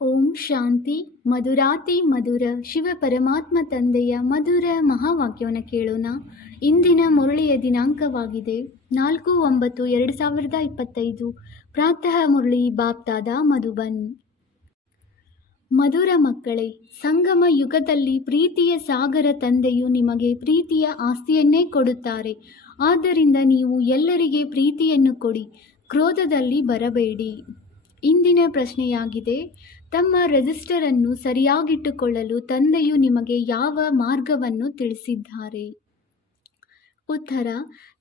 ಓಂ ಶಾಂತಿ. ಮಧುರಾತಿ ಮಧುರ ಶಿವ ಪರಮಾತ್ಮ ತಂದೆಯ ಮಧುರ ಮಹಾವಾಕ್ಯವನ್ನು ಕೇಳೋಣ. ಇಂದಿನ ಮುರಳಿಯ ದಿನಾಂಕವಾಗಿದೆ 4/9/2025. ಪ್ರಾತಃ ಮುರಳಿ ಬಾಪ್ತಾದ ಮಧುಬನ್. ಮಧುರ ಮಕ್ಕಳೇ, ಸಂಗಮ ಯುಗದಲ್ಲಿ ಪ್ರೀತಿಯ ಸಾಗರ ತಂದೆಯು ನಿಮಗೆ ಪ್ರೀತಿಯ ಆಸ್ತಿಯನ್ನೇ ಕೊಡುತ್ತಾರೆ. ಆದ್ದರಿಂದ ನೀವು ಎಲ್ಲರಿಗೆ ಪ್ರೀತಿಯನ್ನು ಕೊಡಿ, ಕ್ರೋಧದಲ್ಲಿ ಬರಬೇಡಿ. ಇಂದಿನ ಪ್ರಶ್ನೆಯಾಗಿದೆ, ತಮ್ಮ ರಿಜಿಸ್ಟರ್ ಅನ್ನು ಸರಿಯಾಗಿಟ್ಟುಕೊಳ್ಳಲು ತಂದೆಯು ನಿಮಗೆ ಯಾವ ಮಾರ್ಗವನ್ನು ತಿಳಿಸಿದ್ದಾರೆ? ಉತ್ತರ: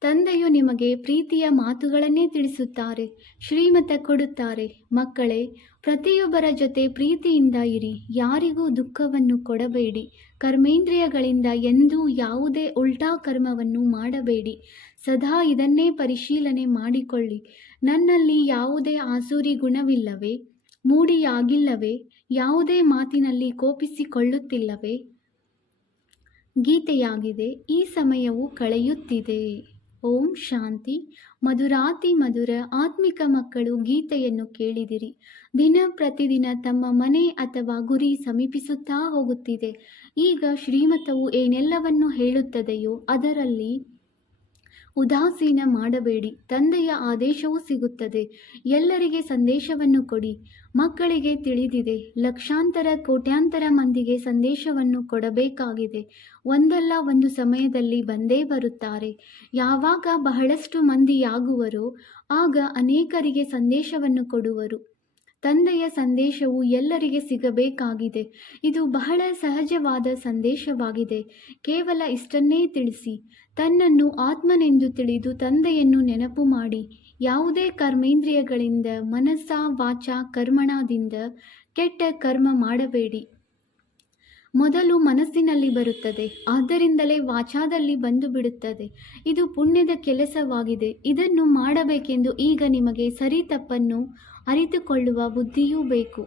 ತಂದೆಯು ನಿಮಗೆ ಪ್ರೀತಿಯ ಮಾತುಗಳನ್ನೇ ತಿಳಿಸುತ್ತಾರೆ, ಶ್ರೀಮತ ಕೊಡುತ್ತಾರೆ. ಮಕ್ಕಳೇ, ಪ್ರತಿಯೊಬ್ಬರ ಜೊತೆ ಪ್ರೀತಿಯಿಂದ ಇರಿ, ಯಾರಿಗೂ ದುಃಖವನ್ನು ಕೊಡಬೇಡಿ. ಕರ್ಮೇಂದ್ರಿಯಗಳಿಂದ ಎಂದೂ ಯಾವುದೇ ಉಲ್ಟಾ ಕರ್ಮವನ್ನು ಮಾಡಬೇಡಿ. ಸದಾ ಇದನ್ನೇ ಪರಿಶೀಲನೆ ಮಾಡಿಕೊಳ್ಳಿ. ನನ್ನಲ್ಲಿ ಯಾವುದೇ ಆಸುರಿ ಗುಣವಿಲ್ಲವೇ? ಮೂಡಿಯಾಗಿಲ್ಲವೇ? ಯಾವುದೇ ಮಾತಿನಲ್ಲಿ ಕೋಪಿಸಿಕೊಳ್ಳುತ್ತಿಲ್ಲವೇ? ಗೀತೆಯಾಗಿದೆ. ಈ ಸಮಯವು ಕಳೆಯುತ್ತಿದೆ. ಓಂ ಶಾಂತಿ. ಮಧುರಾತಿ ಮಧುರ ಆತ್ಮಿಕ ಮಕ್ಕಳು, ಗೀತೆಯನ್ನು ಕೇಳಿದಿರಿ. ದಿನ ಪ್ರತಿದಿನ ತಮ್ಮ ಮನೆ ಅಥವಾ ಗುರಿ ಸಮೀಪಿಸುತ್ತಾ ಹೋಗುತ್ತಿದೆ. ಈಗ ಶ್ರೀಮತವು ಏನೆಲ್ಲವನ್ನು ಹೇಳುತ್ತದೆಯೋ ಅದರಲ್ಲಿ ಉದಾಸೀನ ಮಾಡಬೇಡಿ. ತಂದೆಯ ಆದೇಶವೂ ಸಿಗುತ್ತದೆ. ಎಲ್ಲರಿಗೆ ಸಂದೇಶವನ್ನು ಕೊಡಿ. ಮಕ್ಕಳಿಗೆ ತಿಳಿದಿದೆ, ಲಕ್ಷಾಂತರ ಕೋಟ್ಯಾಂತರ ಮಂದಿಗೆ ಸಂದೇಶವನ್ನು ಕೊಡಬೇಕಾಗಿದೆ. ಒಂದಲ್ಲ ಒಂದು ಸಮಯದಲ್ಲಿ ಬಂದೇ ಬರುತ್ತಾರೆ. ಯಾವಾಗ ಬಹಳಷ್ಟು ಮಂದಿಯಾಗುವರೋ ಆಗ ಅನೇಕರಿಗೆ ಸಂದೇಶವನ್ನು ಕೊಡುವರು. ತಂದೆಯ ಸಂದೇಶವು ಎಲ್ಲರಿಗೆ ಸಿಗಬೇಕಾಗಿದೆ. ಇದು ಬಹಳ ಸಹಜವಾದ ಸಂದೇಶವಾಗಿದೆ. ಕೇವಲ ಇಷ್ಟನ್ನೇ ತಿಳಿಸಿ. ತನ್ನನ್ನು ಆತ್ಮನೆಂದು ತಿಳಿದು ತಂದೆಯನ್ನು ನೆನಪು ಮಾಡಿ. ಯಾವುದೇ ಕರ್ಮೇಂದ್ರಿಯಗಳಿಂದ, ಮನಸ್ಸ ವಾಚ ಕರ್ಮಣದಿಂದ ಕೆಟ್ಟ ಕರ್ಮ ಮಾಡಬೇಡಿ. ಮೊದಲು ಮನಸ್ಸಿನಲ್ಲಿ ಬರುತ್ತದೆ, ಆದ್ದರಿಂದಲೇ ವಾಚಾದಲ್ಲಿ ಬಂದು ಬಿಡುತ್ತದೆ. ಇದು ಪುಣ್ಯದ ಕೆಲಸವಾಗಿದೆ. ಇದನ್ನು ಮಾಡಬೇಕೆಂದು ಈಗ ನಿಮಗೆ ಸರಿ ತಪ್ಪನ್ನು ಅರಿತುಕೊಳ್ಳುವ ಬುದ್ಧಿಯೂ ಬೇಕು.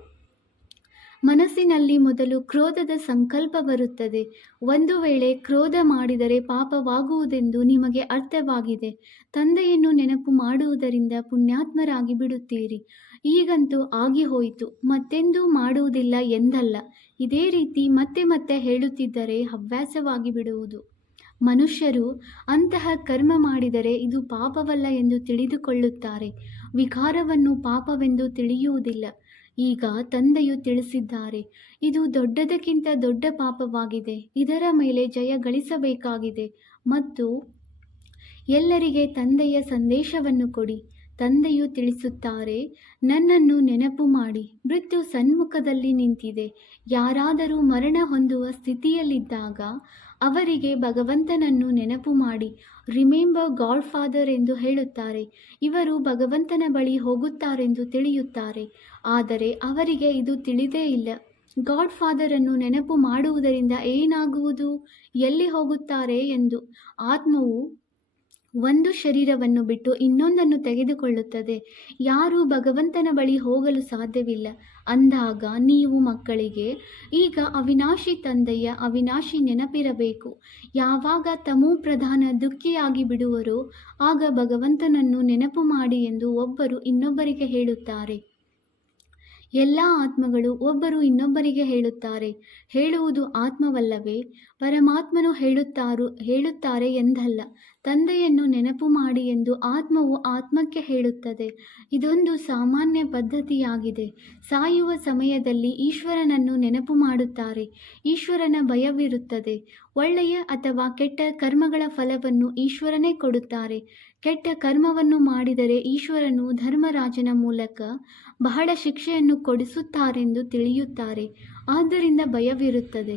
ಮನಸ್ಸಿನಲ್ಲಿ ಮೊದಲು ಕ್ರೋಧದ ಸಂಕಲ್ಪ ಬರುತ್ತದೆ. ಒಂದು ವೇಳೆ ಕ್ರೋಧ ಮಾಡಿದರೆ ಪಾಪವಾಗುವುದೆಂದು ನಿಮಗೆ ಅರ್ಥವಾಗಿದೆ. ತಂದೆಯನ್ನು ನೆನಪು ಮಾಡುವುದರಿಂದ ಪುಣ್ಯಾತ್ಮರಾಗಿ ಬಿಡುತ್ತೀರಿ. ಈಗಂತೂ ಆಗಿ ಹೋಯಿತು, ಮತ್ತೆಂದೂ ಮಾಡುವುದಿಲ್ಲ ಎಂದಲ್ಲ. ಇದೇ ರೀತಿ ಮತ್ತೆ ಮತ್ತೆ ಹೇಳುತ್ತಿದ್ದರೆ ಹವ್ಯಾಸವಾಗಿ ಬಿಡುವುದು. ಮನುಷ್ಯರು ಅಂತಹ ಕರ್ಮ ಮಾಡಿದರೆ ಇದು ಪಾಪವಲ್ಲ ಎಂದು ತಿಳಿದುಕೊಳ್ಳುತ್ತಾರೆ. ವಿಕಾರವನ್ನು ಪಾಪವೆಂದು ತಿಳಿಯುವುದಿಲ್ಲ. ಈಗ ತಂದೆಯು ತಿಳಿಸಿದ್ದಾರೆ, ಇದು ದೊಡ್ಡದಕ್ಕಿಂತ ದೊಡ್ಡ ಪಾಪವಾಗಿದೆ. ಇದರ ಮೇಲೆ ಜಯ ಗಳಿಸಬೇಕಾಗಿದೆ. ಮತ್ತು ಎಲ್ಲರಿಗೆ ತಂದೆಯ ಸಂದೇಶವನ್ನು ಕೊಡಿ. ತಂದೆಯು ತಿಳಿಸುತ್ತಾರೆ, ನನ್ನನ್ನು ನೆನಪು ಮಾಡಿ. ಮೃತ್ಯು ಸನ್ಮುಖದಲ್ಲಿ ನಿಂತಿದೆ. ಯಾರಾದರೂ ಮರಣ ಹೊಂದುವ ಸ್ಥಿತಿಯಲ್ಲಿದ್ದಾಗ ಅವರಿಗೆ ಭಗವಂತನನ್ನು ನೆನಪು ಮಾಡಿ. ರಿಮೆಂಬರ್ ಗಾಡ್ ಫಾದರ್ ಎಂದು ಹೇಳುತ್ತಾರೆ. ಇವರು ಭಗವಂತನ ಬಳಿ ಹೋಗುತ್ತಾರೆಂದು ತಿಳಿಯುತ್ತಾರೆ. ಆದರೆ ಅವರಿಗೆ ಇದು ತಿಳಿದೇ ಇಲ್ಲ. ಗಾಡ್ ಫಾದರನ್ನು ನೆನಪು ಮಾಡುವುದರಿಂದ ಏನಾಗುವುದು, ಎಲ್ಲಿ ಹೋಗುತ್ತಾರೆ ಎಂದು. ಆತ್ಮವು ಒಂದು ಶರೀರವನ್ನು ಬಿಟ್ಟು ಇನ್ನೊಂದನ್ನು ತೆಗೆದುಕೊಳ್ಳುತ್ತದೆ. ಯಾರೂ ಭಗವಂತನ ಬಳಿ ಹೋಗಲು ಸಾಧ್ಯವಿಲ್ಲ. ಅಂದಾಗ ನೀವು ಮಕ್ಕಳಿಗೆ ಈಗ ಅವಿನಾಶಿ ತಂದೆಯ ಅವಿನಾಶಿ ನೆನಪಿರಬೇಕು. ಯಾವಾಗ ತಮೋ ಪ್ರಧಾನ ದುಃಖಿಯಾಗಿ ಬಿಡುವರೋ ಆಗ ಭಗವಂತನನ್ನು ನೆನಪು ಮಾಡಿ ಎಂದು ಒಬ್ಬರು ಇನ್ನೊಬ್ಬರಿಗೆ ಹೇಳುತ್ತಾರೆ. ಎಲ್ಲ ಆತ್ಮಗಳು ಒಬ್ಬರು ಇನ್ನೊಬ್ಬರಿಗೆ ಹೇಳುತ್ತಾರೆ. ಹೇಳುವುದು ಆತ್ಮವಲ್ಲವೇ? ಪರಮಾತ್ಮನು ಹೇಳುತ್ತಾರೆ ಎಂದಲ್ಲ. ತಂದೆಯನ್ನು ನೆನಪು ಮಾಡಿ ಎಂದು ಆತ್ಮವು ಆತ್ಮಕ್ಕೆ ಹೇಳುತ್ತದೆ. ಇದೊಂದು ಸಾಮಾನ್ಯ ಪದ್ಧತಿಯಾಗಿದೆ. ಸಾಯುವ ಸಮಯದಲ್ಲಿ ಈಶ್ವರನನ್ನು ನೆನಪು ಮಾಡುತ್ತಾರೆ. ಈಶ್ವರನ ಭಯವಿರುತ್ತದೆ. ಒಳ್ಳೆಯ ಅಥವಾ ಕೆಟ್ಟ ಕರ್ಮಗಳ ಫಲವನ್ನು ಈಶ್ವರನೇ ಕೊಡುತ್ತಾರೆ. ಕೆಟ್ಟ ಕರ್ಮವನ್ನು ಮಾಡಿದರೆ ಈಶ್ವರನು ಧರ್ಮರಾಜನ ಮೂಲಕ ಬಹಳ ಶಿಕ್ಷೆಯನ್ನು ಕೊಡಿಸುತ್ತಾರೆಂದು ತಿಳಿಯುತ್ತಾರೆ. ಆದ್ದರಿಂದ ಭಯವಿರುತ್ತದೆ.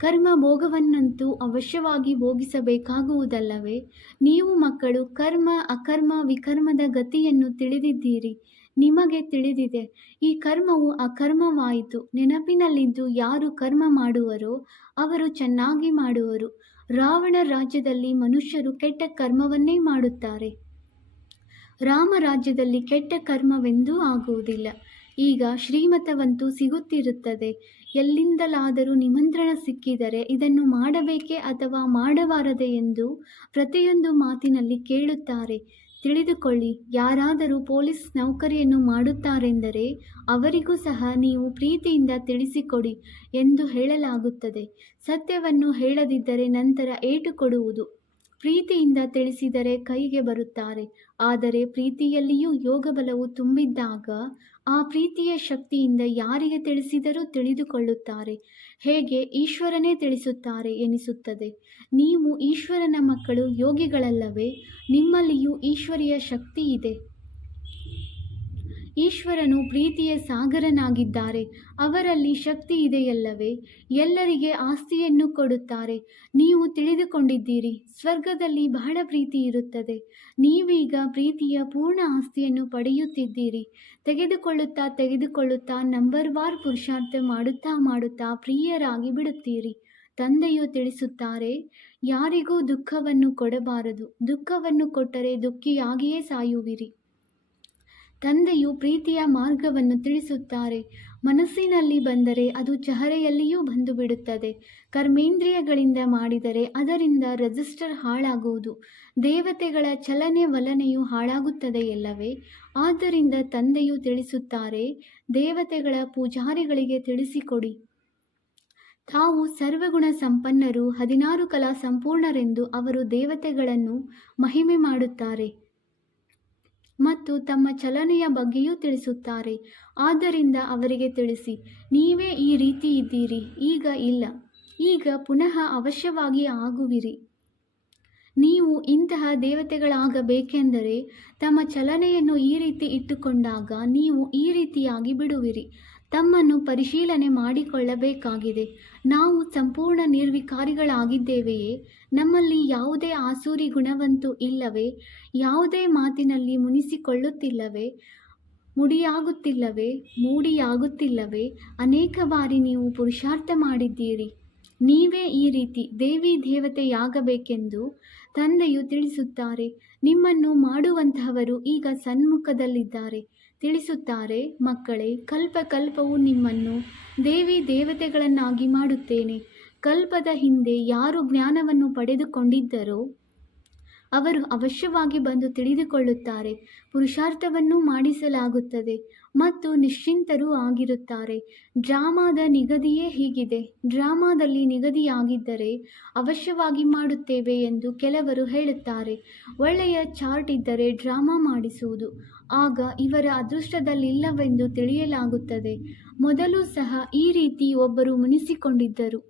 ಕರ್ಮ ಭೋಗವನ್ನಂತೂ ಅವಶ್ಯವಾಗಿ ಭೋಗಿಸಬೇಕಾಗುವುದಲ್ಲವೇ? ನೀವು ಮಕ್ಕಳು ಕರ್ಮ ಅಕರ್ಮ ವಿಕರ್ಮದ ಗತಿಯನ್ನು ತಿಳಿದಿದ್ದೀರಿ. ನಿಮಗೆ ತಿಳಿದಿದೆ, ಈ ಕರ್ಮವು ಅಕರ್ಮವಾಯಿತು. ನೆನಪಿನಲ್ಲಿದ್ದು ಯಾರು ಕರ್ಮ ಮಾಡುವರೋ ಅವರು ಚೆನ್ನಾಗಿ ಮಾಡುವರು. ರಾವಣ ರಾಜ್ಯದಲ್ಲಿ ಮನುಷ್ಯರು ಕೆಟ್ಟ ಕರ್ಮವನ್ನೇ ಮಾಡುತ್ತಾರೆ. ರಾಮ ರಾಜ್ಯದಲ್ಲಿ ಕೆಟ್ಟ ಕರ್ಮವೆಂದೂ ಆಗುವುದಿಲ್ಲ. ಈಗ ಶ್ರೀಮತವಂತೂ ಸಿಗುತ್ತಿರುತ್ತದೆ. ಎಲ್ಲಿಂದಲಾದರೂ ನಿಮಂತ್ರಣ ಸಿಕ್ಕಿದರೆ ಇದನ್ನು ಮಾಡಬೇಕೇ ಅಥವಾ ಮಾಡಬಾರದೆ ಎಂದು ಪ್ರತಿಯೊಂದು ಮಾತಿನಲ್ಲಿ ಕೇಳುತ್ತಾರೆ. ತಿಳಿದುಕೊಳ್ಳಿ, ಯಾರಾದರೂ ಪೊಲೀಸ್ ನೌಕರಿಯನ್ನು ಮಾಡುತ್ತಾರೆಂದರೆ ಅವರಿಗೂ ಸಹ ನೀವು ಪ್ರೀತಿಯಿಂದ ತಿಳಿಸಿಕೊಡಿ ಎಂದು ಹೇಳಲಾಗುತ್ತದೆ. ಸತ್ಯವನ್ನು ಹೇಳದಿದ್ದರೆ ನಂತರ ಏಟು ಕೊಡುವುದು. ಪ್ರೀತಿಯಿಂದ ತಿಳಿಸಿದರೆ ಕೈಗೆ ಬರುತ್ತಾರೆ. ಆದರೆ ಪ್ರೀತಿಯಲ್ಲಿಯೂ ಯೋಗಬಲವು ತುಂಬಿದ್ದಾಗ ಆ ಪ್ರೀತಿಯ ಶಕ್ತಿಯಿಂದ ಯಾರಿಗೆ ತಿಳಿಸಿದರೂ ತಿಳಿದುಕೊಳ್ಳುತ್ತಾರೆ. ಹೇಗೆ ಈಶ್ವರನೇ ತಿಳಿಸುತ್ತಾರೆ ಎನಿಸುತ್ತದೆ. ನೀವು ಈಶ್ವರನ ಮಕ್ಕಳು, ಯೋಗಿಗಳಲ್ಲವೇ? ನಿಮ್ಮಲ್ಲಿಯೂ ಈಶ್ವರೀಯ ಶಕ್ತಿ ಇದೆ. ಈಶ್ವರನು ಪ್ರೀತಿಯ ಸಾಗರನಾಗಿದ್ದಾರೆ. ಅವರಲ್ಲಿ ಶಕ್ತಿ ಇದೆಯಲ್ಲವೇ? ಎಲ್ಲರಿಗೆ ಆಸ್ತಿಯನ್ನು ಕೊಡುತ್ತಾರೆ. ನೀವು ತಿಳಿದುಕೊಂಡಿದ್ದೀರಿ, ಸ್ವರ್ಗದಲ್ಲಿ ಬಹಳ ಪ್ರೀತಿ ಇರುತ್ತದೆ. ನೀವೀಗ ಪ್ರೀತಿಯ ಪೂರ್ಣ ಆಸ್ತಿಯನ್ನು ಪಡೆಯುತ್ತಿದ್ದೀರಿ. ತೆಗೆದುಕೊಳ್ಳುತ್ತಾ ನಂಬರ್ವಾರ್ ಪುರುಷಾರ್ಥ ಮಾಡುತ್ತಾ ಪ್ರಿಯರಾಗಿ ಬಿಡುತ್ತೀರಿ. ತಂದೆಯು ತಿಳಿಸುತ್ತಾರೆ, ಯಾರಿಗೂ ದುಃಖವನ್ನು ಕೊಡಬಾರದು. ದುಃಖವನ್ನು ಕೊಟ್ಟರೆ ದುಃಖಿಯಾಗಿಯೇ ಸಾಯುವಿರಿ. ತಂದೆಯು ಪ್ರೀತಿಯ ಮಾರ್ಗವನ್ನು ತಿಳಿಸುತ್ತಾರೆ. ಮನಸ್ಸಿನಲ್ಲಿ ಬಂದರೆ ಅದು ಚಹರೆಯಲ್ಲಿಯೂ ಬಂದು ಬಿಡುತ್ತದೆ. ಕರ್ಮೇಂದ್ರಿಯಗಳಿಂದ ಮಾಡಿದರೆ ಅದರಿಂದ ರಿಜಿಸ್ಟರ್ ಹಾಳಾಗುವುದು. ದೇವತೆಗಳ ಚಲನೆ ವಲನೆಯು ಹಾಳಾಗುತ್ತದೆಯಲ್ಲವೇ? ಆದ್ದರಿಂದ ತಂದೆಯು ತಿಳಿಸುತ್ತಾರೆ, ದೇವತೆಗಳ ಪೂಜಾರಿಗಳಿಗೆ ತಿಳಿಸಿಕೊಡಿ. ತಾವು ಸರ್ವಗುಣ ಸಂಪನ್ನರು, 16 ಕಲಾ ಸಂಪೂರ್ಣರೆಂದು ಅವರು ದೇವತೆಗಳನ್ನು ಮಹಿಮೆ ಮಾಡುತ್ತಾರೆ ಮತ್ತು ತಮ್ಮ ಚಲನೆಯ ಬಗ್ಗೆಯೂ ತಿಳಿಸುತ್ತಾರೆ. ಆದ್ದರಿಂದ ಅವರಿಗೆ ತಿಳಿಸಿ, ನೀವೇ ಈ ರೀತಿ ಇದ್ದೀರಿ, ಈಗ ಇಲ್ಲ, ಈಗ ಪುನಃ ಅವಶ್ಯವಾಗಿ ಆಗುವಿರಿ. ನೀವು ಇಂತಹ ದೇವತೆಗಳಾಗಬೇಕೆಂದರೆ ತಮ್ಮ ಚಲನೆಯನ್ನು ಈ ರೀತಿ ಇಟ್ಟುಕೊಂಡಾಗ ನೀವು ಈ ರೀತಿಯಾಗಿ ಬಿಡುವಿರಿ. ತಮ್ಮನ್ನು ಪರಿಶೀಲನೆ ಮಾಡಿಕೊಳ್ಳಬೇಕಾಗಿದೆ. ನಾವು ಸಂಪೂರ್ಣ ನಿರ್ವಿಕಾರಿಗಳಾಗಿದ್ದೇವೆಯೇ? ನಮ್ಮಲ್ಲಿ ಯಾವುದೇ ಆಸುರಿ ಗುಣವಂತೂ ಇಲ್ಲವೇ? ಯಾವುದೇ ಮಾತಿನಲ್ಲಿ ಮುನಿಸಿಕೊಳ್ಳುತ್ತಿಲ್ಲವೇ? ಮೂಡಿಯಾಗುತ್ತಿಲ್ಲವೇ? ಅನೇಕ ಬಾರಿ ನೀವು ಪುರುಷಾರ್ಥ ಮಾಡಿದ್ದೀರಿ. ನೀವೇ ಈ ರೀತಿ ದೇವಿ ದೇವತೆಯಾಗಬೇಕೆಂದು ತಂದೆಯು ತಿಳಿಸುತ್ತಾರೆ. ನಿಮ್ಮನ್ನು ಮಾಡುವಂತಹವರು ಈಗ ಸನ್ಮುಖದಲ್ಲಿದ್ದಾರೆ. ತಿಳಿಸುತ್ತಾರೆ, ಮಕ್ಕಳೇ, ಕಲ್ಪವು ನಿಮ್ಮನ್ನು ದೇವಿ ದೇವತೆಗಳನ್ನಾಗಿ ಮಾಡುತ್ತೇನೆ. ಕಲ್ಪದ ಹಿಂದೆ ಯಾರು ಜ್ಞಾನವನ್ನು ಪಡೆದುಕೊಂಡಿದ್ದರೋ ಅವರು ಅವಶ್ಯವಾಗಿ ಬಂದು ತಿಳಿದುಕೊಳ್ಳುತ್ತಾರೆ. ಪುರುಷಾರ್ಥವನ್ನೂ ಮಾಡಿಸಲಾಗುತ್ತದೆ ಮತ್ತು ನಿಶ್ಚಿಂತರೂ ಆಗಿರುತ್ತಾರೆ. ಡ್ರಾಮಾದ ನಿಗದಿಯೇ ಹೀಗಿದೆ. ಡ್ರಾಮಾದಲ್ಲಿ ನಿಗದಿಯಾಗಿದ್ದರೆ ಅವಶ್ಯವಾಗಿ ಮಾಡುತ್ತೇವೆ ಎಂದು ಕೆಲವರು ಹೇಳುತ್ತಾರೆ. ಒಳ್ಳೆಯ ಚಾರ್ಟ್ ಇದ್ದರೆ ಡ್ರಾಮಾ ಮಾಡಿಸುವುದು. ಆಗ ಇವರ ಅದೃಷ್ಟದಲ್ಲಿಲ್ಲವೆಂದು ತಿಳಿಯಲಾಗುತ್ತದೆ. ಮೊದಲು ಸಹ ಈ ರೀತಿ ಒಬ್ಬರು ಮುನಿಸಿಕೊಂಡಿದ್ದರು.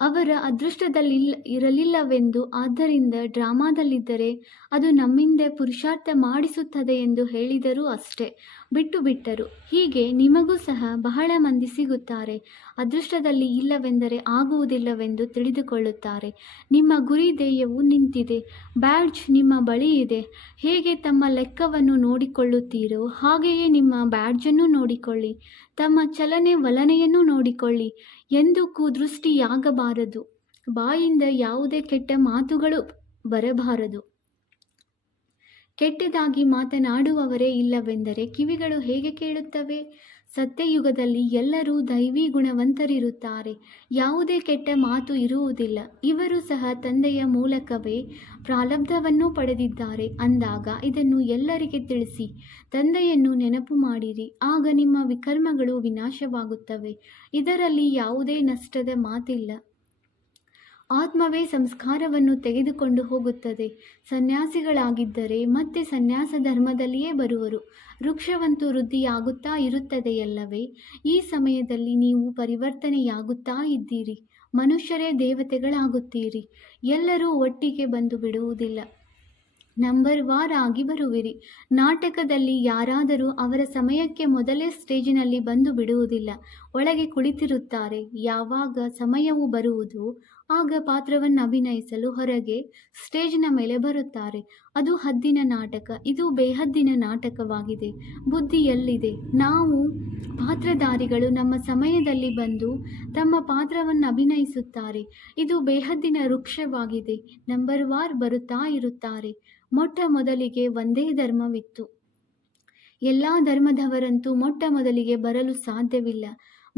ಅವರ ಇರಲಿಲ್ಲವೆಂದು, ಆದ್ದರಿಂದ ಡ್ರಾಮಾದಲ್ಲಿದ್ದರೆ ಅದು ನಮ್ಮಿಂದ ಪುರುಷಾರ್ಥ ಮಾಡಿಸುತ್ತದೆ ಎಂದು ಹೇಳಿದರೂ ಅಷ್ಟೇ, ಬಿಟ್ಟರು. ಹೀಗೆ ನಿಮಗೂ ಸಹ ಬಹಳ ಮಂದಿ ಸಿಗುತ್ತಾರೆ. ಅದೃಷ್ಟದಲ್ಲಿ ಇಲ್ಲವೆಂದರೆ ಆಗುವುದಿಲ್ಲವೆಂದು ತಿಳಿದುಕೊಳ್ಳುತ್ತಾರೆ. ನಿಮ್ಮ ಗುರಿ ಧ್ಯೇಯವು ನಿಂತಿದೆ. ಬ್ಯಾಡ್ಜ್ ನಿಮ್ಮ ಬಳಿ ಇದೆ. ಹೇಗೆ ತಮ್ಮ ಲೆಕ್ಕವನ್ನು ನೋಡಿಕೊಳ್ಳುತ್ತೀರೋ ಹಾಗೆಯೇ ನಿಮ್ಮ ಬ್ಯಾಡ್ಜನ್ನು ನೋಡಿಕೊಳ್ಳಿ. ತಮ್ಮ ಚಲನೆ ವಲನೆಯನ್ನು ನೋಡಿಕೊಳ್ಳಿ. ಎಂದು ಕುದೃಷ್ಟಿಯಾಗಬಾರದು. ಬಾಯಿಂದ ಯಾವುದೇ ಕೆಟ್ಟ ಮಾತುಗಳು ಬರಬಾರದು. ಕೆಟ್ಟದಾಗಿ ಮಾತನಾಡುವವರೇ ಇಲ್ಲವೆಂದರೆ ಕಿವಿಗಳು ಹೇಗೆ ಕೇಳುತ್ತವೆ? ಸತ್ಯಯುಗದಲ್ಲಿ ಎಲ್ಲರೂ ದೈವಿ ಗುಣವಂತರಿರುತ್ತಾರೆ. ಯಾವುದೇ ಕೆಟ್ಟ ಮಾತು ಇರುವುದಿಲ್ಲ. ಇವರು ಸಹ ತಂದೆಯ ಮೂಲಕವೇ ಪ್ರಾರಬ್ಧವನ್ನು ಪಡೆದಿದ್ದಾರೆ ಅಂದಾಗ ಇದನ್ನು ಎಲ್ಲರಿಗೆ ತಿಳಿಸಿ. ತಂದೆಯನ್ನು ನೆನಪು ಮಾಡಿರಿ, ಆಗ ನಿಮ್ಮ ವಿಕರ್ಮಗಳು ವಿನಾಶವಾಗುತ್ತವೆ. ಇದರಲ್ಲಿ ಯಾವುದೇ ನಷ್ಟದ ಮಾತಿಲ್ಲ. ಆತ್ಮವೇ ಸಂಸ್ಕಾರವನ್ನು ತೆಗೆದುಕೊಂಡು ಹೋಗುತ್ತದೆ. ಸನ್ಯಾಸಿಗಳಾಗಿದ್ದರೆ ಮತ್ತೆ ಸನ್ಯಾಸ ಧರ್ಮದಲ್ಲಿಯೇ ಬರುವರು. ವೃಕ್ಷವಂತೂ ವೃದ್ಧಿಯಾಗುತ್ತಾ ಇರುತ್ತದೆಯಲ್ಲವೇ? ಈ ಸಮಯದಲ್ಲಿ ನೀವು ಪರಿವರ್ತನೆಯಾಗುತ್ತಾ ಇದ್ದೀರಿ. ಮನುಷ್ಯರೇ ದೇವತೆಗಳಾಗುತ್ತೀರಿ. ಎಲ್ಲರೂ ಒಟ್ಟಿಗೆ ಬಂದು ಬಿಡುವುದಿಲ್ಲ. ನಂಬರ್ ವಾರ್ ಆಗಿ ಬರುವಿರಿ. ನಾಟಕದಲ್ಲಿ ಯಾರಾದರೂ ಅವರ ಸಮಯಕ್ಕೆ ಮೊದಲೇ ಸ್ಟೇಜಿನಲ್ಲಿ ಬಂದು ಬಿಡುವುದಿಲ್ಲ. ಒಳಗೆ ಕುಳಿತಿರುತ್ತಾರೆ. ಯಾವಾಗ ಸಮಯವು ಬರುವುದು ಆಗ ಪಾತ್ರವನ್ನು ಅಭಿನಯಿಸಲು ಹೊರಗೆ ಸ್ಟೇಜಿನ ಮೇಲೆ ಬರುತ್ತಾರೆ. ಅದು ಹದ್ದಿನ ನಾಟಕ. ಇದು ಬೇಹದ್ದಿನ ನಾಟಕವಾಗಿದೆ. ಬುದ್ಧಿ ಎಲ್ಲಿದೆ? ನಾವು ಪಾತ್ರಧಾರಿಗಳು ನಮ್ಮ ಸಮಯದಲ್ಲಿ ಬಂದು ತಮ್ಮ ಪಾತ್ರವನ್ನು ಅಭಿನಯಿಸುತ್ತಾರೆ. ಇದು ಬೇಹದ್ದಿನ ವೃಕ್ಷವಾಗಿದೆ. ನಂಬರ್ ವಾರ್ ಬರುತ್ತಾ ಇರುತ್ತಾರೆ. ಮೊಟ್ಟ ಮೊದಲಿಗೆ ಒಂದೇ ಧರ್ಮವಿತ್ತು. ಎಲ್ಲ ಧರ್ಮದವರಂತೂ ಮೊಟ್ಟ ಮೊದಲಿಗೆ ಬರಲು ಸಾಧ್ಯವಿಲ್ಲ.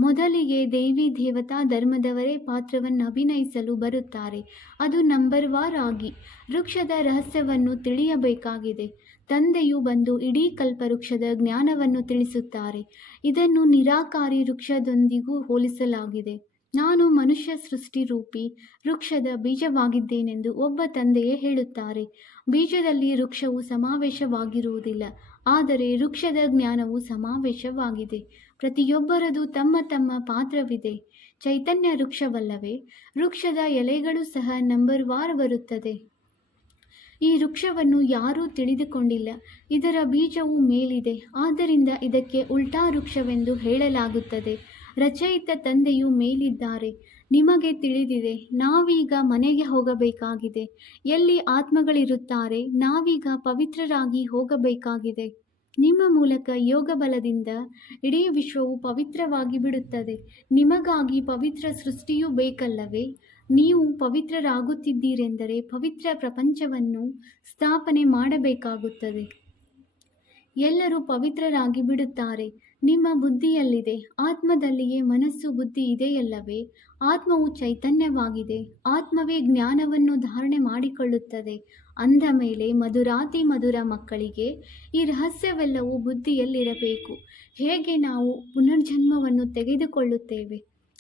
ಮೊದಲಿಗೆ ದೇವಿ ದೇವತಾ ಧರ್ಮದವರೇ ಪಾತ್ರವನ್ನು ಅಭಿನಯಿಸಲು ಬರುತ್ತಾರೆ. ಅದು ನಂಬರ್ವಾರ್ ಆಗಿ ವೃಕ್ಷದ ರಹಸ್ಯವನ್ನು ತಿಳಿಯಬೇಕಾಗಿದೆ. ತಂದೆಯು ಬಂದು ಇಡೀ ಕಲ್ಪವೃಕ್ಷದ ಜ್ಞಾನವನ್ನು ತಿಳಿಸುತ್ತಾರೆ. ಇದನ್ನು ನಿರಾಕಾರಿ ವೃಕ್ಷದೊಂದಿಗೂ ಹೋಲಿಸಲಾಗಿದೆ. ನಾನು ಮನುಷ್ಯ ಸೃಷ್ಟಿ ರೂಪಿ ವೃಕ್ಷದ ಬೀಜವಾಗಿದ್ದೇನೆಂದು ಒಬ್ಬ ತಂದೆಯೇ ಹೇಳುತ್ತಾರೆ. ಬೀಜದಲ್ಲಿ ವೃಕ್ಷವು ಸಮಾವೇಶವಾಗಿರುವುದಿಲ್ಲ, ಆದರೆ ವೃಕ್ಷದ ಜ್ಞಾನವು ಸಮಾವೇಶವಾಗಿದೆ. ಪ್ರತಿಯೊಬ್ಬರದು ತಮ್ಮ ತಮ್ಮ ಪಾತ್ರವಿದೆ. ಚೈತನ್ಯ ವೃಕ್ಷವಲ್ಲವೇ? ವೃಕ್ಷದ ಎಲೆಗಳು ಸಹ ನಂಬರ್ವಾರ್ ಬರುತ್ತದೆ. ಈ ವೃಕ್ಷವನ್ನು ಯಾರೂ ತಿಳಿದುಕೊಂಡಿಲ್ಲ. ಇದರ ಬೀಜವು ಮೇಲಿದೆ, ಆದ್ದರಿಂದ ಇದಕ್ಕೆ ಉಲ್ಟಾ ವೃಕ್ಷವೆಂದು ಹೇಳಲಾಗುತ್ತದೆ. ರಚಯಿತ ತಂದೆಯು ಮೇಲಿದ್ದಾರೆ. ನಿಮಗೆ ತಿಳಿದಿದೆ, ನಾವೀಗ ಮನೆಗೆ ಹೋಗಬೇಕಾಗಿದೆ. ಎಲ್ಲಿ ಆತ್ಮಗಳಿರುತ್ತಾರೆ, ನಾವೀಗ ಪವಿತ್ರರಾಗಿ ಹೋಗಬೇಕಾಗಿದೆ. ನಿಮ್ಮ ಮೂಲಕ ಯೋಗ ಬಲದಿಂದ ಇಡೀ ವಿಶ್ವವು ಪವಿತ್ರವಾಗಿ ಬಿಡುತ್ತದೆ. ನಿಮಗಾಗಿ ಪವಿತ್ರ ಸೃಷ್ಟಿಯೂ ಬೇಕಲ್ಲವೇ? ನೀವು ಪವಿತ್ರರಾಗುತ್ತಿದ್ದೀರೆಂದರೆ ಪವಿತ್ರ ಪ್ರಪಂಚವನ್ನು ಸ್ಥಾಪನೆ ಮಾಡಬೇಕಾಗುತ್ತದೆ. ಎಲ್ಲರೂ ಪವಿತ್ರರಾಗಿ ಬಿಡುತ್ತಾರೆ. ನಿಮ್ಮ ಬುದ್ಧಿಯಲ್ಲಿದೆ. ಆತ್ಮದಲ್ಲಿಯೇ ಮನಸ್ಸು ಬುದ್ಧಿ ಇದೆಯಲ್ಲವೇ? ಆತ್ಮವು ಚೈತನ್ಯವಾಗಿದೆ. ಆತ್ಮವೇ ಜ್ಞಾನವನ್ನು ಧಾರಣೆ ಮಾಡಿಕೊಳ್ಳುತ್ತದೆ. ಅಂದ ಮೇಲೆ ಮಧುರಾತಿ ಮಧುರ ಮಕ್ಕಳಿಗೆ ಈ ರಹಸ್ಯವೆಲ್ಲವೂ ಬುದ್ಧಿಯಲ್ಲಿರಬೇಕು. ಹೇಗೆ ನಾವು ಪುನರ್ಜನ್ಮವನ್ನು ತೆಗೆದುಕೊಳ್ಳುತ್ತೇವೆ?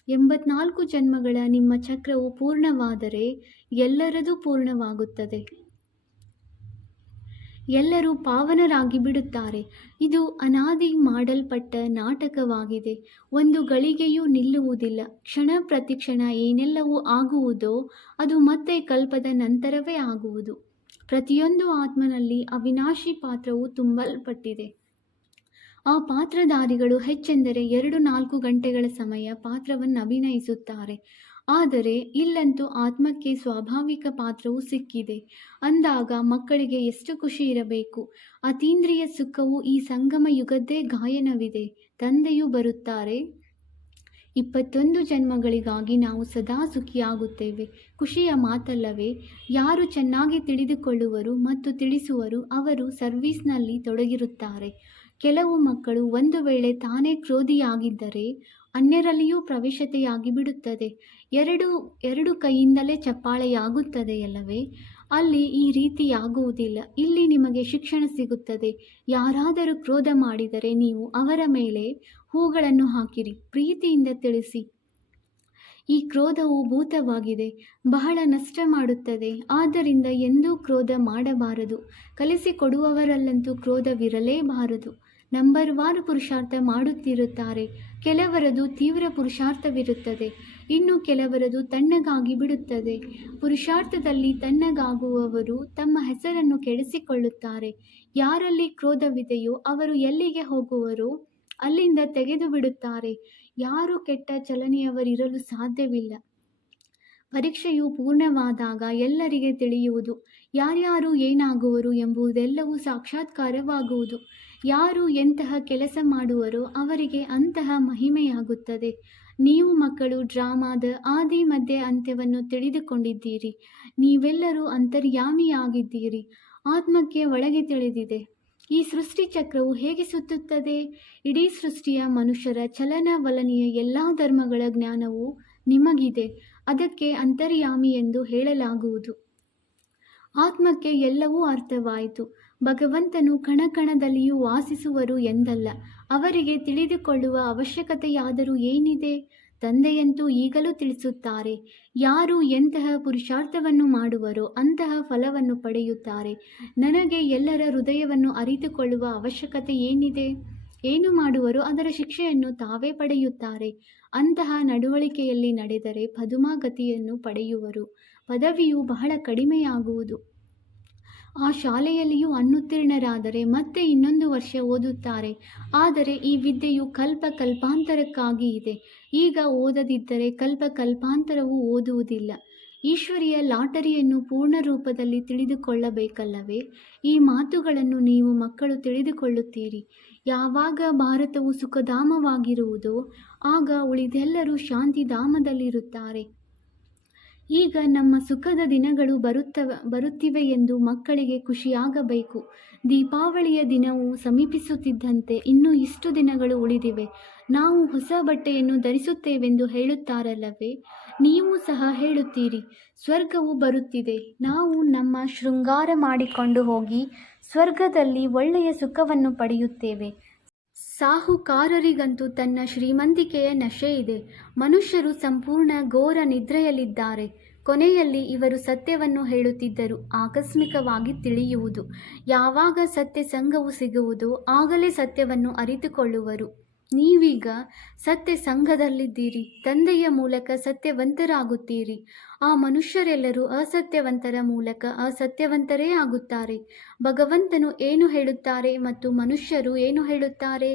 84 ಜನ್ಮಗಳ ನಿಮ್ಮ ಚಕ್ರವು ಪೂರ್ಣವಾದರೆ ಎಲ್ಲರದೂ ಪೂರ್ಣವಾಗುತ್ತದೆ. ಎಲ್ಲರೂ ಪಾವನರಾಗಿ ಬಿಡುತ್ತಾರೆ. ಇದು ಅನಾದಿ ಮಾಡಲ್ಪಟ್ಟ ನಾಟಕವಾಗಿದೆ. ಒಂದು ಗಳಿಗೆಯೂ ನಿಲ್ಲುವುದಿಲ್ಲ. ಕ್ಷಣ ಪ್ರತಿಕ್ಷಣ ಏನೆಲ್ಲವೂ ಆಗುವುದೋ ಅದು ಮತ್ತೆ ಕಲ್ಪದ ನಂತರವೇ ಆಗುವುದು. ಪ್ರತಿಯೊಂದು ಆತ್ಮನಲ್ಲಿ ಅವಿನಾಶಿ ಪಾತ್ರವು ತುಂಬಲ್ಪಟ್ಟಿದೆ. ಆ ಪಾತ್ರಧಾರಿಗಳು ಹೆಚ್ಚೆಂದರೆ 2-4 ಗಂಟೆಗಳ ಸಮಯ ಪಾತ್ರವನ್ನು ಅಭಿನಯಿಸುತ್ತಾರೆ. ಆದರೆ ಇಲ್ಲಂತೂ ಆತ್ಮಕ್ಕೆ ಸ್ವಾಭಾವಿಕ ಪಾತ್ರವು ಸಿಕ್ಕಿದೆ ಅಂದಾಗ ಮಕ್ಕಳಿಗೆ ಎಷ್ಟು ಖುಷಿ ಇರಬೇಕು. ಅತೀಂದ್ರಿಯ ಸುಖವು ಈ ಸಂಗಮ ಯುಗದ್ದೇ ಗಾಯನವಿದೆ. ತಂದೆಯೂ ಬರುತ್ತಾರೆ. 21 ಜನ್ಮಗಳಿಗಾಗಿ ನಾವು ಸದಾ ಸುಖಿಯಾಗುತ್ತೇವೆ. ಖುಷಿಯ ಮಾತಲ್ಲವೇ? ಯಾರು ಚೆನ್ನಾಗಿ ತಿಳಿದುಕೊಳ್ಳುವರು ಮತ್ತು ತಿಳಿಸುವರು ಅವರು ಸರ್ವೀಸ್ನಲ್ಲಿ ತೊಡಗಿರುತ್ತಾರೆ. ಕೆಲವು ಮಕ್ಕಳು ಒಂದು ವೇಳೆ ತಾನೇ ಕ್ರೋಧಿಯಾಗಿದ್ದರೆ ಅನ್ಯರಲ್ಲಿಯೂ ಪ್ರವೇಶತೆಯಾಗಿ ಬಿಡುತ್ತದೆ. ಎರಡು ಕೈಯಿಂದಲೇ ಚಪ್ಪಾಳೆಯಾಗುತ್ತದೆಯಲ್ಲವೇ? ಅಲ್ಲಿ ಈ ರೀತಿಯಾಗುವುದಿಲ್ಲ. ಇಲ್ಲಿ ನಿಮಗೆ ಶಿಕ್ಷಣ ಸಿಗುತ್ತದೆ. ಯಾರಾದರೂ ಕ್ರೋಧ ಮಾಡಿದರೆ ನೀವು ಅವರ ಮೇಲೆ ಹೂಗಳನ್ನು ಹಾಕಿರಿ. ಪ್ರೀತಿಯಿಂದ ತಿಳಿಸಿ, ಈ ಕ್ರೋಧವು ಭೂತವಾಗಿದೆ, ಬಹಳ ನಷ್ಟ ಮಾಡುತ್ತದೆ. ಆದ್ದರಿಂದ ಎಂದೂ ಕ್ರೋಧ ಮಾಡಬಾರದು. ಕಲಿಸಿಕೊಡುವವರಲ್ಲಂತೂ ಕ್ರೋಧವಿರಲೇಬಾರದು. ನಂಬರ್ವಾರ್ ಪುರುಷಾರ್ಥ ಮಾಡುತ್ತಿರುತ್ತಾರೆ. ಕೆಲವರದು ತೀವ್ರ ಪುರುಷಾರ್ಥವಿರುತ್ತದೆ, ಇನ್ನು ಕೆಲವರದು ತಣ್ಣಗಾಗಿ ಬಿಡುತ್ತದೆ. ಪುರುಷಾರ್ಥದಲ್ಲಿ ತಣ್ಣಗಾಗುವವರು ತಮ್ಮ ಹೆಸರನ್ನು ಕೆಡಿಸಿಕೊಳ್ಳುತ್ತಾರೆ. ಯಾರಲ್ಲಿ ಕ್ರೋಧವಿದೆಯೋ ಅವರು ಎಲ್ಲಿಗೆ ಹೋಗುವರೋ ಅಲ್ಲಿಂದ ತೆಗೆದು ಬಿಡುತ್ತಾರೆ. ಯಾರೂ ಕೆಟ್ಟ ಚಲನೆಯವರಿರಲು ಸಾಧ್ಯವಿಲ್ಲ. ಪರೀಕ್ಷೆಯು ಪೂರ್ಣವಾದಾಗ ಎಲ್ಲರಿಗೆ ತಿಳಿಯುವುದು, ಯಾರ್ಯಾರು ಏನಾಗುವರು ಎಂಬುದೆಲ್ಲವೂ ಸಾಕ್ಷಾತ್ಕಾರವಾಗುವುದು. ಯಾರು ಎಂತಹ ಕೆಲಸ ಮಾಡುವರೋ ಅವರಿಗೆ ಅಂತಹ ಮಹಿಮೆಯಾಗುತ್ತದೆ. ನೀವು ಮಕ್ಕಳು ಡ್ರಾಮಾದ ಆದಿ ಮಧ್ಯೆ ಅಂತ್ಯವನ್ನು ತಿಳಿದುಕೊಂಡಿದ್ದೀರಿ. ನೀವೆಲ್ಲರೂ ಅಂತರ್ಯಾಮಿಯಾಗಿದ್ದೀರಿ. ಆತ್ಮಕ್ಕೆ ಒಳಗೆ ತಿಳಿದಿದೆ. ಈ ಸೃಷ್ಟಿ ಚಕ್ರವು ಹೇಗೆ ಸುತ್ತುತ್ತದೆ? ಇಡೀ ಸೃಷ್ಟಿಯ ಮನುಷ್ಯರ ಚಲನವಲನೆಯ ಎಲ್ಲ ಧರ್ಮಗಳ ಜ್ಞಾನವು ನಿಮಗಿದೆ. ಅದಕ್ಕೆ ಅಂತರ್ಯಾಮಿ ಎಂದು ಹೇಳಲಾಗುವುದು. ಆತ್ಮಕ್ಕೆ ಎಲ್ಲವೂ ಅರ್ಥವಾಯಿತು. ಭಗವಂತನು ಕಣಕಣದಲ್ಲಿಯೂ ವಾಸಿಸುವರು ಎಂದಲ್ಲ. ಅವರಿಗೆ ತಿಳಿದುಕೊಳ್ಳುವ ಅವಶ್ಯಕತೆಯಾದರೂ ಏನಿದೆ? ತಂದೆಯಂತೂ ಈಗಲೂ ತಿಳಿಸುತ್ತಾರೆ. ಯಾರು ಎಂತಹ ಪುರುಷಾರ್ಥವನ್ನು ಮಾಡುವರೋ ಅಂತಹ ಫಲವನ್ನು ಪಡೆಯುತ್ತಾರೆ. ನನಗೆ ಎಲ್ಲರ ಹೃದಯವನ್ನು ಅರಿತುಕೊಳ್ಳುವ ಅವಶ್ಯಕತೆ ಏನಿದೆ? ಏನು ಮಾಡುವರೋ ಅದರ ಶಿಕ್ಷೆಯನ್ನು ತಾವೇ ಪಡೆಯುತ್ತಾರೆ. ಅಂತಹ ನಡವಳಿಕೆಯಲ್ಲಿ ನಡೆದರೆ ಪದುಮಾಗತಿಯನ್ನು ಪಡೆಯುವರು. ಪದವಿಯು ಬಹಳ ಕಡಿಮೆಯಾಗುವುದು. ಆ ಶಾಲೆಯಲ್ಲಿಯೂ ಅನುತ್ತೀರ್ಣರಾದರೆ ಮತ್ತೆ ಇನ್ನೊಂದು ವರ್ಷ ಓದುತ್ತಾರೆ. ಆದರೆ ಈ ವಿದ್ಯೆಯು ಕಲ್ಪಾಂತರಕ್ಕಾಗಿ ಇದೆ. ಈಗ ಓದದಿದ್ದರೆ ಕಲ್ಪಾಂತರವೂ ಓದುವುದಿಲ್ಲ. ಈಶ್ವರಿಯ ಲಾಟರಿಯನ್ನು ಪೂರ್ಣ ರೂಪದಲ್ಲಿ ತಿಳಿದುಕೊಳ್ಳಬೇಕಲ್ಲವೇ? ಈ ಮಾತುಗಳನ್ನು ನೀವು ಮಕ್ಕಳು ತಿಳಿದುಕೊಳ್ಳುತ್ತೀರಿ. ಯಾವಾಗ ಭಾರತವು ಸುಖಧಾಮವಾಗಿರುವುದೋ ಆಗ ಉಳಿದೆಲ್ಲರೂ ಶಾಂತಿಧಾಮದಲ್ಲಿರುತ್ತಾರೆ. ಈಗ ನಮ್ಮ ಸುಖದ ದಿನಗಳು ಬರುತ್ತಿವೆ ಎಂದು ಮಕ್ಕಳಿಗೆ ಖುಷಿಯಾಗಬೇಕು. ದೀಪಾವಳಿಯ ದಿನವು ಸಮೀಪಿಸುತ್ತಿದ್ದಂತೆ ಇನ್ನೂ ಇಷ್ಟು ದಿನಗಳು ಉಳಿದಿವೆ, ನಾವು ಹೊಸ ಬಟ್ಟೆಯನ್ನು ಧರಿಸುತ್ತೇವೆಂದು ಹೇಳುತ್ತಾರಲ್ಲವೇ? ನೀವು ಸಹ ಹೇಳುತ್ತೀರಿ, ಸ್ವರ್ಗವು ಬರುತ್ತಿದೆ, ನಾವು ನಮ್ಮ ಶೃಂಗಾರ ಮಾಡಿಕೊಂಡು ಹೋಗಿ ಸ್ವರ್ಗದಲ್ಲಿ ಒಳ್ಳೆಯ ಸುಖವನ್ನು ಪಡೆಯುತ್ತೇವೆ. ಸಾಹುಕಾರರಿಗಂತೂ ತನ್ನ ಶ್ರೀಮಂತಿಕೆಯ ನಶೆ ಇದೆ. ಮನುಷ್ಯರು ಸಂಪೂರ್ಣ ಘೋರ ನಿದ್ರೆಯಲ್ಲಿದ್ದಾರೆ. ಕೊನೆಯಲ್ಲಿ ಇವರು ಸತ್ಯವನ್ನು ಹೇಳುತ್ತಿದ್ದರು. ಆಕಸ್ಮಿಕವಾಗಿ ತಿಳಿಯುವುದು. ಯಾವಾಗ ಸತ್ಯ ಸಂಘವು ಸಿಗುವುದೋ ಆಗಲೇ ಸತ್ಯವನ್ನು ಅರಿತುಕೊಳ್ಳುವರು. ನೀವೀಗ ಸತ್ಯ ಸಂಘದಲ್ಲಿದ್ದೀರಿ. ತಂದೆಯ ಮೂಲಕ ಸತ್ಯವಂತರಾಗುತ್ತೀರಿ. ಆ ಮನುಷ್ಯರೆಲ್ಲರೂ ಅಸತ್ಯವಂತರ ಮೂಲಕ ಅಸತ್ಯವಂತರೇ ಆಗುತ್ತಾರೆ. ಭಗವಂತನು ಏನು ಹೇಳುತ್ತಾರೆ ಮತ್ತು ಮನುಷ್ಯರು ಏನು ಹೇಳುತ್ತಾರೆ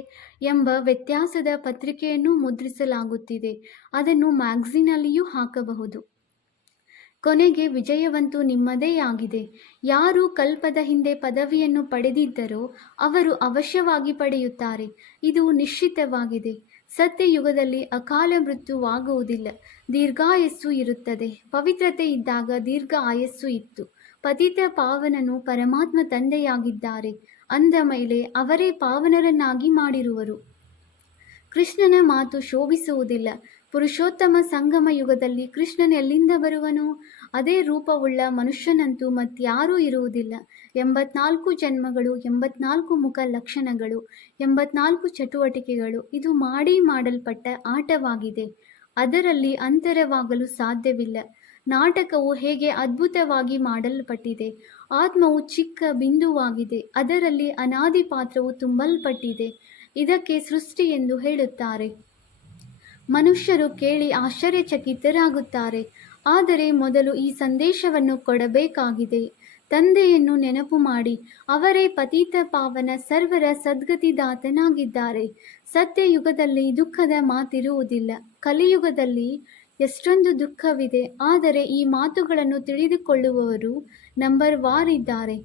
ಎಂಬ ವ್ಯತ್ಯಾಸದ ಪತ್ರಿಕೆಯನ್ನು ಮುದ್ರಿಸಲಾಗುತ್ತಿದೆ. ಅದನ್ನು ಮ್ಯಾಗಝೀನಲ್ಲಿಯೂ ಹಾಕಬಹುದು. ಕೊನೆಗೆ ವಿಜಯವಂತೂ ನಿಮ್ಮದೇ ಆಗಿದೆ. ಯಾರು ಕಲ್ಪದ ಹಿಂದೆ ಪದವಿಯನ್ನು ಪಡೆದಿದ್ದರೋ ಅವರು ಅವಶ್ಯವಾಗಿ ಪಡೆಯುತ್ತಾರೆ. ಇದು ನಿಶ್ಚಿತವಾಗಿದೆ. ಸತ್ಯಯುಗದಲ್ಲಿ ಅಕಾಲ ಮೃತ್ಯುವಾಗುವುದಿಲ್ಲ, ದೀರ್ಘಾಯಸ್ಸು ಇರುತ್ತದೆ. ಪವಿತ್ರತೆ ಇದ್ದಾಗ ದೀರ್ಘ ಆಯಸ್ಸು ಇತ್ತು. ಪತಿತ ಪಾವನನು ಪರಮಾತ್ಮ ತಂದೆಯಾಗಿದ್ದಾರೆ ಅಂದ ಮೇಲೆ ಅವರೇ ಪಾವನರನ್ನಾಗಿ ಮಾಡಿರುವರು. ಕೃಷ್ಣನ ಮಾತು ಶೋಭಿಸುವುದಿಲ್ಲ. ಪುರುಷೋತ್ತಮ ಸಂಗಮ ಯುಗದಲ್ಲಿ ಕೃಷ್ಣನೆಲ್ಲಿಂದ ಬರುವನು? ಅದೇ ರೂಪವುಳ್ಳ ಮನುಷ್ಯನಂತೂ ಮತ್ಯಾರೂ ಇರುವುದಿಲ್ಲ. 84 ಜನ್ಮಗಳು, 84 ಮುಖ ಲಕ್ಷಣಗಳು, 84 ಚಟುವಟಿಕೆಗಳು, ಇದು ಮಾಡಲ್ಪಟ್ಟ ಆಟವಾಗಿದೆ. ಅದರಲ್ಲಿ ಅಂತರವಾಗಲು ಸಾಧ್ಯವಿಲ್ಲ. ನಾಟಕವು ಹೇಗೆ ಅದ್ಭುತವಾಗಿ ಮಾಡಲ್ಪಟ್ಟಿದೆ. ಆತ್ಮವು ಚಿಕ್ಕ ಬಿಂದುವಾಗಿದೆ. ಅದರಲ್ಲಿ ಅನಾದಿ ಪಾತ್ರವು ತುಂಬಲ್ಪಟ್ಟಿದೆ. ಇದಕ್ಕೆ ಸೃಷ್ಟಿ ಎಂದು ಹೇಳುತ್ತಾರೆ. ಮನುಷ್ಯರು ಕೇಳಿ ಆಶ್ಚರ್ಯಚಕಿತರಾಗುತ್ತಾರೆ. ಆದರೆ ಮೊದಲು ಈ ಸಂದೇಶವನ್ನು ಕೊಡಬೇಕಾಗಿದೆ. ತಂದೆಯನ್ನು ನೆನಪು ಮಾಡಿ. ಅವರೇ ಪತಿತ ಪಾವನ ಸರ್ವರ ಸದ್ಗತಿದಾತನಾಗಿದ್ದಾರೆ. ಸತ್ಯಯುಗದಲ್ಲಿ ದುಃಖದ ಮಾತಿರುವುದಿಲ್ಲ. ಕಲಿಯುಗದಲ್ಲಿ ಎಷ್ಟೊಂದು ದುಃಖವಿದೆ. ಆದರೆ ಈ ಮಾತುಗಳನ್ನು ತಿಳಿದುಕೊಳ್ಳುವವರು ನಂಬರ್ ವಾರಿದ್ದಾರೆ.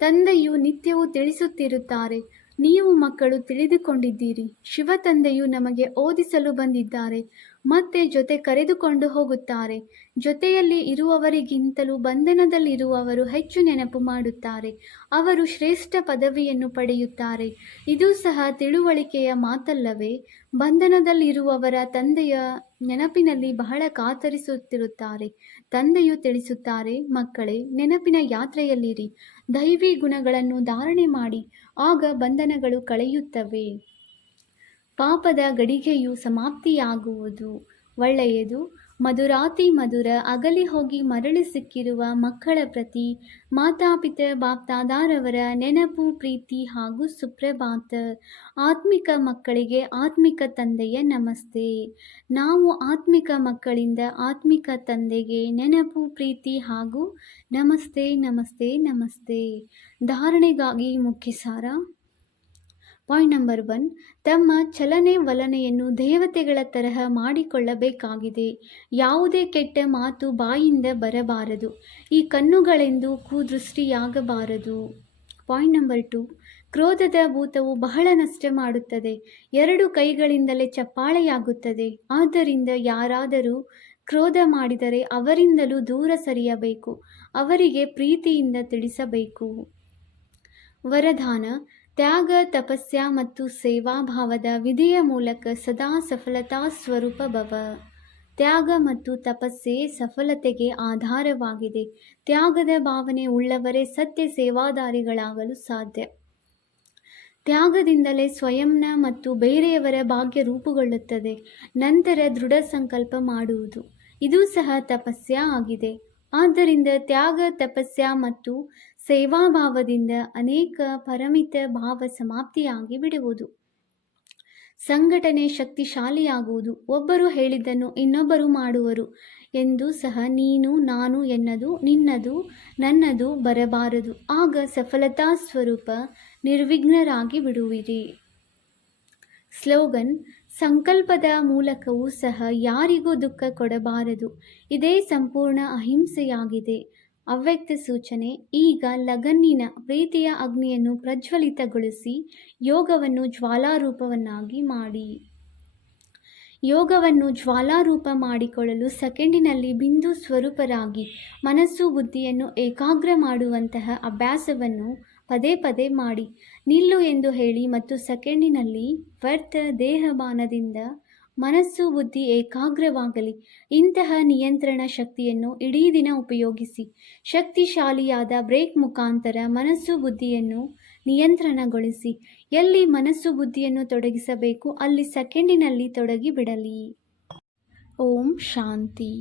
ತಂದೆಯು ನಿತ್ಯವೂ ತಿಳಿಸುತ್ತಿರುತ್ತಾರೆ. ನೀವು ಮಕ್ಕಳು ತಿಳಿದುಕೊಂಡಿದ್ದೀರಿ. ಶಿವ ತಂದೆಯು ನಮಗೆ ಓದಿಸಲು ಬಂದಿದ್ದಾರೆ. ಮತ್ತೆ ಜೊತೆ ಕರೆದುಕೊಂಡು ಹೋಗುತ್ತಾರೆ. ಜೊತೆಯಲ್ಲಿ ಇರುವವರಿಗಿಂತಲೂ ಬಂಧನದಲ್ಲಿರುವವರು ಹೆಚ್ಚು ನೆನಪು ಮಾಡುತ್ತಾರೆ. ಅವರು ಶ್ರೇಷ್ಠ ಪದವಿಯನ್ನು ಪಡೆಯುತ್ತಾರೆ. ಇದು ಸಹ ತಿಳುವಳಿಕೆಯ ಮಾತಲ್ಲವೇ? ಬಂಧನದಲ್ಲಿರುವವರ ತಂದೆಯ ನೆನಪಿನಲ್ಲಿ ಬಹಳ ಕಾತರಿಸುತ್ತಿರುತ್ತಾರೆ. ತಂದೆಯು ತಿಳಿಸುತ್ತಾರೆ, ಮಕ್ಕಳೇ, ನೆನಪಿನ ಯಾತ್ರೆಯಲ್ಲಿರಿ. ದೈವಿ ಗುಣಗಳನ್ನು ಧಾರಣೆ ಮಾಡಿ. ಆಗ ಬಂಧನಗಳು ಕಳೆಯುತ್ತವೆ. ಪಾಪದ ಗಡಿಗೆಯು ಸಮಾಪ್ತಿಯಾಗುವುದು. ಒಳ್ಳೆಯದು. ಮಧುರಾತಿ ಮಧುರ ಅಗಲಿ ಹೋಗಿ ಮರಳಿ ಸಿಕ್ಕಿರುವ ಮಕ್ಕಳ ಪ್ರತಿ ಮಾತಾಪಿತ ಬಾಪ್ದಾದಾರವರ ನೆನಪು, ಪ್ರೀತಿ ಹಾಗೂ ಸುಪ್ರಭಾತ. ಆತ್ಮಿಕ ಮಕ್ಕಳಿಗೆ ಆತ್ಮಿಕ ತಂದೆಯ ನಮಸ್ತೆ. ನಾವು ಆತ್ಮಿಕ ಮಕ್ಕಳಿಂದ ಆತ್ಮಿಕ ತಂದೆಗೆ ನೆನಪು, ಪ್ರೀತಿ ಹಾಗೂ ನಮಸ್ತೆ ನಮಸ್ತೆ ನಮಸ್ತೆ. ಧಾರಣೆಗಾಗಿ ಮುಖ್ಯ ಸಾರ. ಪಾಯಿಂಟ್ ನಂಬರ್ 1, ತಮ್ಮ ಚಲನೆ ವಲನೆಯನ್ನು ದೇವತೆಗಳ ತರಹ ಮಾಡಿಕೊಳ್ಳಬೇಕಾಗಿದೆ. ಯಾವುದೇ ಕೆಟ್ಟ ಮಾತು ಬಾಯಿಂದ ಬರಬಾರದು. ಈ ಕಣ್ಣುಗಳೆಂದು ಕುದೃಷ್ಟಿಯಾಗಬಾರದು. ಪಾಯಿಂಟ್ ನಂಬರ್ 2, ಕ್ರೋಧದ ಭೂತವು ಬಹಳ ನಷ್ಟ ಮಾಡುತ್ತದೆ. 2 ಕೈಗಳಿಂದಲೇ ಚಪ್ಪಾಳೆಯಾಗುತ್ತದೆ. ಆದ್ದರಿಂದ ಯಾರಾದರೂ ಕ್ರೋಧ ಮಾಡಿದರೆ ಅವರಿಂದಲೂ ದೂರ ಸರಿಯಬೇಕು. ಅವರಿಗೆ ಪ್ರೀತಿಯಿಂದ ತಿಳಿಸಬೇಕು. ವರದಾನ: ತ್ಯಾಗ, ತಪಸ್ಯ ಮತ್ತು ಸೇವಾಭಾವದ ವಿಧಿಯ ಮೂಲಕ ಸದಾ ಸಫಲತಾ ಸ್ವರೂಪ ಭವ. ತ್ಯಾಗ ಮತ್ತು ತಪಸ್ಸೇ ಸಫಲತೆಗೆ ಆಧಾರವಾಗಿದೆ. ತ್ಯಾಗದ ಭಾವನೆ ಉಳ್ಳವರೇ ಸತ್ಯ ಸೇವಾದಾರಿಗಳಾಗಲು ಸಾಧ್ಯ. ತ್ಯಾಗದಿಂದಲೇ ಸ್ವಯಂನ ಮತ್ತು ಬೇರೆಯವರ ಭಾಗ್ಯ ರೂಪುಗೊಳ್ಳುತ್ತದೆ. ನಂತರ ದೃಢ ಸಂಕಲ್ಪ ಮಾಡುವುದು, ಇದು ಸಹ ತಪಸ್ಯ ಆಗಿದೆ. ಆದ್ದರಿಂದ ತ್ಯಾಗ, ತಪಸ್ಯ ಮತ್ತು ಸೇವಾಭಾವದಿಂದ ಅನೇಕ ಪರಮಿತ ಭಾವ ಸಮಾಪ್ತಿಯಾಗಿ ಬಿಡುವುದು. ಸಂಘಟನೆ ಶಕ್ತಿಶಾಲಿಯಾಗುವುದು. ಒಬ್ಬರು ಹೇಳಿದ್ದನ್ನು ಇನ್ನೊಬ್ಬರು ಮಾಡುವರು ಎಂದು ಸಹ ನೀನು, ನಾನು ಎನ್ನದು, ನಿನ್ನದು, ನನ್ನದು ಬರಬಾರದು. ಆಗ ಸಫಲತಾ ಸ್ವರೂಪ ನಿರ್ವಿಘ್ನರಾಗಿ ಬಿಡುವಿರಿ. ಸ್ಲೋಗನ್: ಸಂಕಲ್ಪದ ಮೂಲಕವೂ ಸಹ ಯಾರಿಗೂ ದುಃಖ ಕೊಡಬಾರದು. ಇದೇ ಸಂಪೂರ್ಣ ಅಹಿಂಸೆಯಾಗಿದೆ. ಅವ್ಯಕ್ತ ಸೂಚನೆ: ಈಗ ಲಗನ್ನಿನ ಪ್ರೀತಿಯ ಅಗ್ನಿಯನ್ನು ಪ್ರಜ್ವಲಿತಗೊಳಿಸಿ ಯೋಗವನ್ನು ಜ್ವಾಲಾರೂಪವನ್ನಾಗಿ ಮಾಡಿ. ಯೋಗವನ್ನು ಜ್ವಾಲಾರೂಪ ಮಾಡಿಕೊಳ್ಳಲು ಸೆಕೆಂಡಿನಲ್ಲಿ ಬಿಂದು ಸ್ವರೂಪರಾಗಿ ಮನಸ್ಸು ಬುದ್ಧಿಯನ್ನು ಏಕಾಗ್ರ ಮಾಡುವಂತಹ ಅಭ್ಯಾಸವನ್ನು ಪದೇ ಪದೇ ಮಾಡಿ. ನಿಲ್ಲು ಎಂದು ಹೇಳಿ ಮತ್ತು ಸೆಕೆಂಡಿನಲ್ಲಿ ವ್ಯರ್ಥ ದೇಹಭಾನದಿಂದ ಮನಸ್ಸು ಬುದ್ಧಿ ಏಕಾಗ್ರವಾಗಲಿ. ಇಂತಹ ನಿಯಂತ್ರಣ ಶಕ್ತಿಯನ್ನು ಇಡೀ ದಿನ ಉಪಯೋಗಿಸಿ. ಶಕ್ತಿಶಾಲಿಯಾದ ಬ್ರೇಕ್ ಮುಖಾಂತರ ಮನಸ್ಸು ಬುದ್ಧಿಯನ್ನು ನಿಯಂತ್ರಣಗೊಳಿಸಿ. ಎಲ್ಲಿ ಮನಸ್ಸು ಬುದ್ಧಿಯನ್ನು ತೊಡಗಿಸಬೇಕು ಅಲ್ಲಿ ಸೆಕೆಂಡಿನಲ್ಲಿ ತೊಡಗಿ ಬಿಡಲಿ. ಓಂ ಶಾಂತಿ.